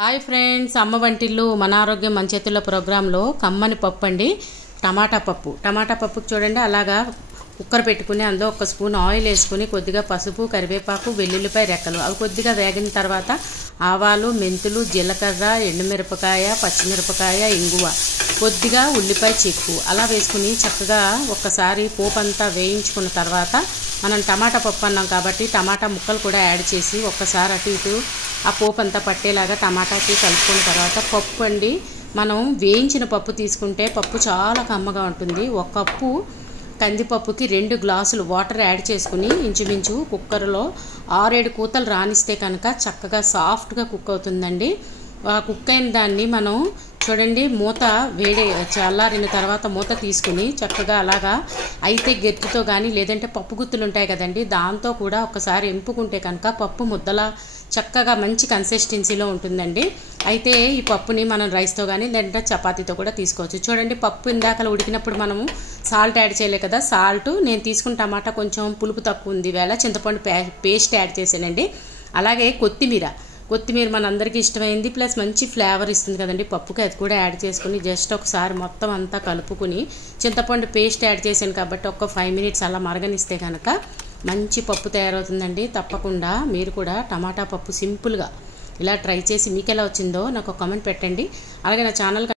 Hi friends, అమ్మ వంటిల్లు మన ఆరోగ్యం మన చేతుల్లో ప్రోగ్రాంలో కమ్మని పప్పు అండి. టమాటా పప్పుకి చూడండి, అలాగా కుక్కర్ పెట్టుకుని అందులో ఒక స్పూన్ ఆయిల్ వేసుకుని కొద్దిగా పసుపు, కరివేపాకు, వెల్లుల్లిపాయ రెక్కలు అవి కొద్దిగా వేగిన తర్వాత ఆవాలు, మెంతులు, జీలకర్ర, ఎండుమిరపకాయ, పచ్చిమిరపకాయ, ఇంగువ, కొద్దిగా ఉల్లిపాయ చెక్కు అలా వేసుకుని చక్కగా ఒక్కసారి పోపు అంతా వేయించుకున్న తర్వాత మనం టమాటా పప్పు అన్నాం కాబట్టి టమాటా ముక్కలు కూడా యాడ్ చేసి ఒక్కసారి అటు ఇటు ఆ పోపు అంతా పట్టేలాగా టమాటాకి కలుపుకున్న తర్వాత పప్పు అండి, మనం వేయించిన పప్పు తీసుకుంటే పప్పు చాలా కమ్మగా ఉంటుంది. ఒక కప్పు కందిపప్పుకి 2 గ్లాసులు వాటర్ యాడ్ చేసుకుని ఇంచుమించు కుక్కర్లో 6-7 కూతలు రానిస్తే కనుక చక్కగా సాఫ్ట్గా కుక్ అవుతుందండి. కుక్ అయిన దాన్ని మనం చూడండి, మూత చల్లారిన తర్వాత మూత తీసుకుని చక్కగా అలాగా అయితే గెత్తితో కానీ లేదంటే పప్పు గుత్తులు ఉంటాయి కదండి, దాంతో కూడా ఒకసారి ఎంపుకుంటే కనుక పప్పు ముద్దలా చక్కగా మంచి కన్సిస్టెన్సీలో ఉంటుందండి. అయితే ఈ పప్పుని మనం రైస్తో కానీ లేదంటే చపాతీతో కూడా తీసుకోవచ్చు. చూడండి, పప్పు ఇందాకలా ఉడికినప్పుడు మనము సాల్ట్ యాడ్ చేయలే కదా, సాల్ట్ నేను తీసుకున్న టమాటా కొంచెం పులుపు తక్కువ ఉంది, వేళ చింతపండు పేస్ట్ యాడ్ చేశానండి. అలాగే కొత్తిమీర మనందరికీ ఇష్టమైంది, ప్లస్ మంచి ఫ్లేవర్ ఇస్తుంది కదండి పప్పుకి, అది కూడా యాడ్ చేసుకుని జస్ట్ ఒకసారి మొత్తం అంతా కలుపుకుని చింతపండు పేస్ట్ యాడ్ చేశాను కాబట్టి ఒక 5 మినిట్స్ అలా మరగనిస్తే కనుక మంచి పప్పు తయారవుతుందండి. తప్పకుండా మీరు కూడా టమాటా పప్పు సింపుల్గా ఇలా ట్రై చేసి మీకు ఎలా వచ్చిందో నాకు ఒక కామెంట్ పెట్టండి. అలాగే నా ఛానల్